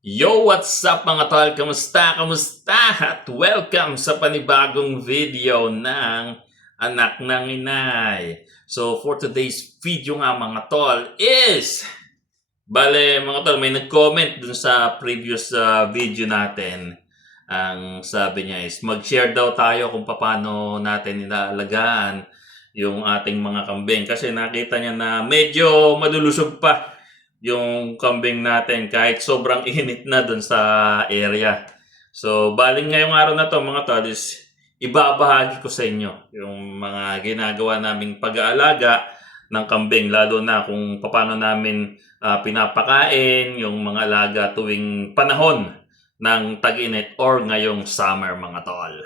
Yo, what's up mga tol? Kamusta? Kamusta? At welcome sa panibagong video ng Anak ng Inay. So, for today's video nga mga tol is, mga tol, may nag-comment dun sa previous video natin. Ang sabi niya is, mag-share daw tayo kung paano natin inaalagaan yung ating mga kambing. Kasi nakita niya na medyo malulusog pa yung kambing natin kahit sobrang init na dun sa area. So, baling ngayong araw na to mga tol is ibabahagi ko sa inyo yung mga ginagawa naming pag-aalaga ng kambing, lalo na kung paano namin pinapakain yung mga alaga tuwing panahon ng tag-init or ngayong summer mga tol.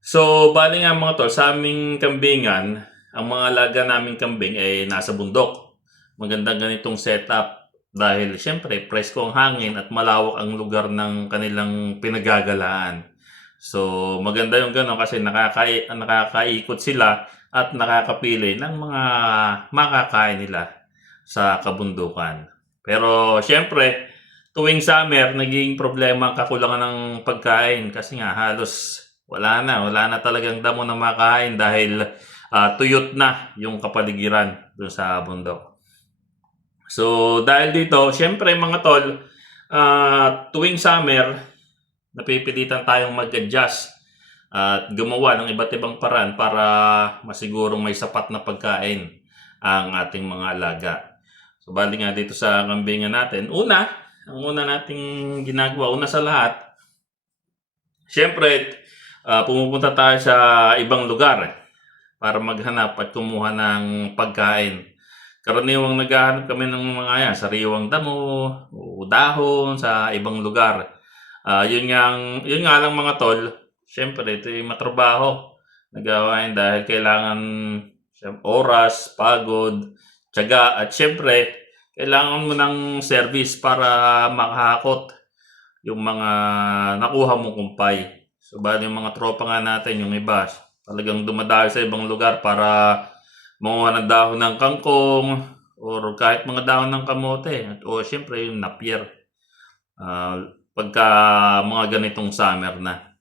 So, bali nga mga tol, sa aming kambingan, ang mga alaga naming kambing ay nasa bundok. Magandang ganitong setup dahil syempre presko ang hangin at malawak ang lugar ng kanilang pinagagalaan. So maganda yung gano'n kasi nakakaikot sila at nakakapili ng mga makakain nila sa kabundukan. Pero syempre tuwing summer naging problema ang kakulangan ng pagkain kasi nga halos wala na talagang damo na makain dahil tuyot na yung kapaligiran doon sa bundok. So, dahil dito, syempre mga tol, tuwing summer, napipilitan tayong mag-adjust at gumawa ng iba't ibang paraan para masigurong may sapat na pagkain ang ating mga alaga. So, bali nga dito sa kambingan natin, ang una nating ginagawa, una sa lahat, syempre, pumupunta tayo sa ibang lugar para maghanap at kumuha ng pagkain. Karaniwang naghahanap kami ng mga yan, sariwang damo o dahon sa ibang lugar. Yun nga lang mga tol, syempre ito yung matrabaho na gawain dahil kailangan oras, pagod, tiyaga at syempre kailangan mo ng service para makahakot yung mga nakuha mong kumpay. So bali yung mga tropa nga natin, yung iba, talagang dumadayo sa ibang lugar para manguha ng dahon ng kangkong or kahit mga dahon ng kamote o syempre yung napier pagka mga ganitong summer na.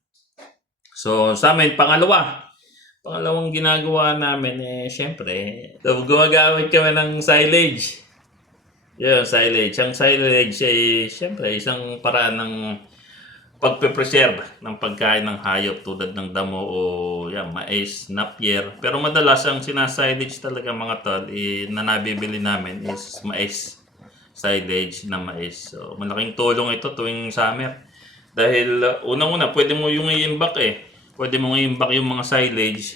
So sa amin, pangalawang ginagawa namin syempre gumagamit kami ng silage. Yun, silage. Ang silage ay syempre isang paraan ng pagpe-preserve ng pagkain ng hayop tulad ng damo o mais, napier. Pero madalas ang sinasilage talaga mga tol na nabibili namin is mais. Silage na mais. So malaking tulong ito tuwing summer. Dahil unang-una, pwede mo yung i-imbak Pwede mo i-imbak yung mga silage.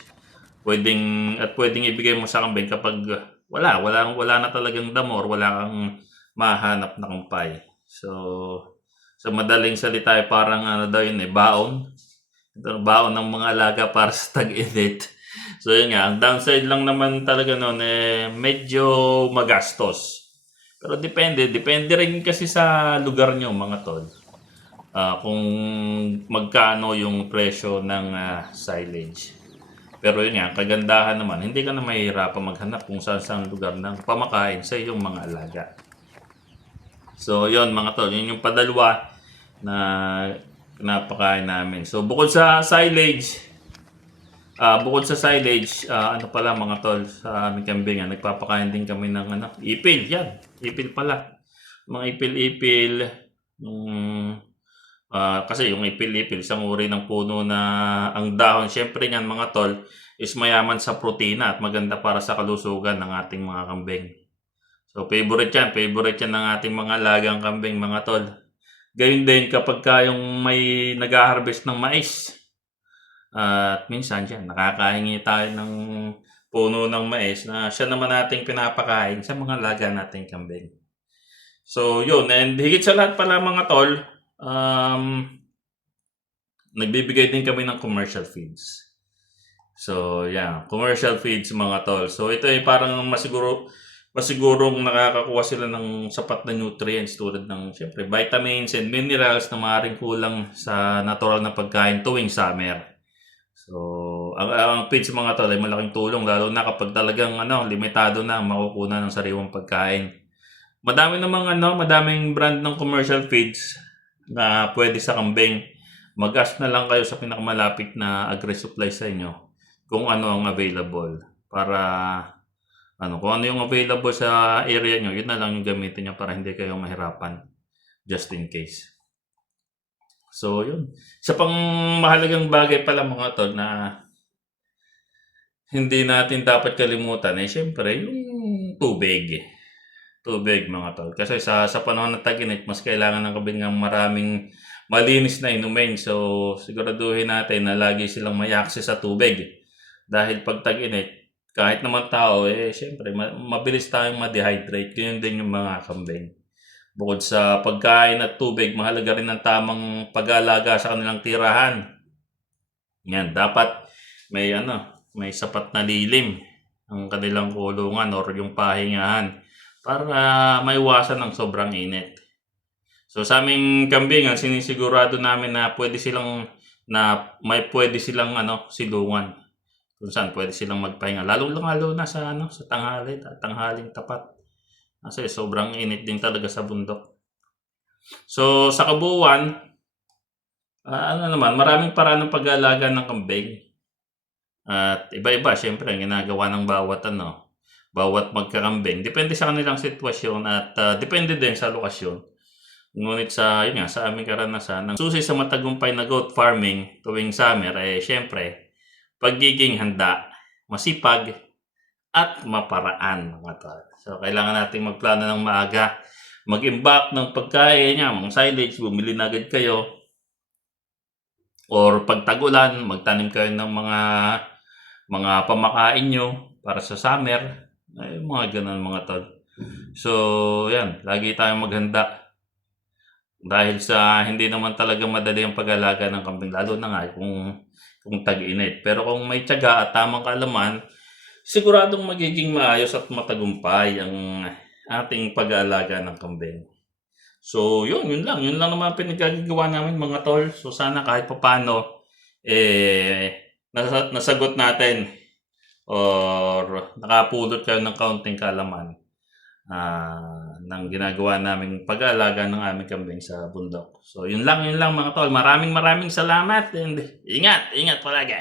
Pwedeng ibigay mo sa kambing kapag wala na talagang damo or wala kang mahanap na kumpay. So sa madaling salita parang baon. Ito, baon ng mga alaga para sa tag-init. So yun nga, ang downside lang naman talaga noon medyo magastos. Pero depende rin kasi sa lugar nyo mga tol. Kung magkano yung presyo ng silage. Pero yun nga, kagandahan naman, hindi ka na mahihirapan maghanap kung saan lugar ng pamakain sa iyong mga alaga. So yun mga tol, yun yung padalwa na pinapakain namin. So bukod sa silage, ano pala mga tol, sa aming kambing, nagpapakain din kami ng ipil. Yan, ipil pala. Mga ipil-ipil, kasi yung ipil-ipil, isang uri ng puno na ang dahon, syempre yan mga tol, is mayaman sa protina at maganda para sa kalusugan ng ating mga kambing. So favorite yan ng ating mga alagang kambing mga tol. Gayun din kapag yung may nag-harvest ng mais. At minsan dyan, nakakahingi tayo ng puno ng mais na siya naman nating pinapakain sa mga alaga nating kambing. So yun, and higit sa lahat pala mga tol, nagbibigay din kami ng commercial feeds. So commercial feeds mga tol. So ito ay parang masigurong nakakakuha sila ng sapat na nutrients tulad ng syempre vitamins and minerals na maaaring kulang sa natural na pagkain tuwing summer. So ang feeds mga tol ay malaking tulong lalo na kapag talagang limitado na makukuha ng sariwang pagkain. Madaming brand ng commercial feeds na pwede sa kambing, mag-ask na lang kayo sa pinakamalapit na agri-supply sa inyo kung ano ang available. Para kung ano yung available sa area nyo, yun na lang yung gamitin nyo para hindi kayo mahirapan just in case. So, yun. Isa pang mahalagang bagay pala mga tol na hindi natin dapat kalimutan syempre yung tubig. Tubig mga tol. Kasi sa panahon ng tag-init, mas kailangan ng kambing ng maraming malinis na inumin. So, siguraduhin natin na lagi silang may access sa tubig. Dahil pag tag-init, kahit naman tao, syempre, mabilis tayong ma-dehydrate. Ganyan din yung mga kambing. Bukod sa pagkain at tubig, mahalaga rin ang tamang pag-aalaga sa kanilang tirahan. Yan, dapat may sapat na lilim ang kanilang kulungan or yung pahingahan para maiwasan ang sobrang init. So sa aming kambing, sinisigurado namin na pwede silang silungan kung saan pwede silang magpahinga. Lalo na sa tanghaling tapat. Kasi sobrang init din talaga sa bundok. So sa kabuuan, maraming paraan ng pag-aalaga ng kambing. At iba-iba syempre ang ginagawa ng bawat magkakambing. Depende sa kanilang sitwasyon at depende din sa lokasyon. Ngunit sa aming karanasan, ang susi sa matagumpay na goat farming tuwing summer syempre pagiging handa, masipag at maparaan mga tol. So kailangan nating magplano ng maaga, mag-imbak ng pagkain niya, mga silage, bumili na agad kayo. Or pag tag-ulan, magtanim kayo ng mga pamakain nyo para sa summer. Mga ganun mga tol. So, yan. Lagi tayong maghanda. Dahil sa hindi naman talaga madali ang pag-alaga ng kambing. Lalo na nga kung tag-init. Pero kung may tiyaga at tamang kaalaman, siguradong magiging maayos at matagumpay ang ating pag-aalaga ng kambing. So, yun lang. Yun lang naman pinagagawa namin mga tol. So, sana kahit paano, nasagot natin or nakapulot kayo ng kaunting kaalaman ng ginagawa naming pag-aalaga ng aming kambing sa bundok. So, yun lang mga tol. Maraming salamat and ingat palagi.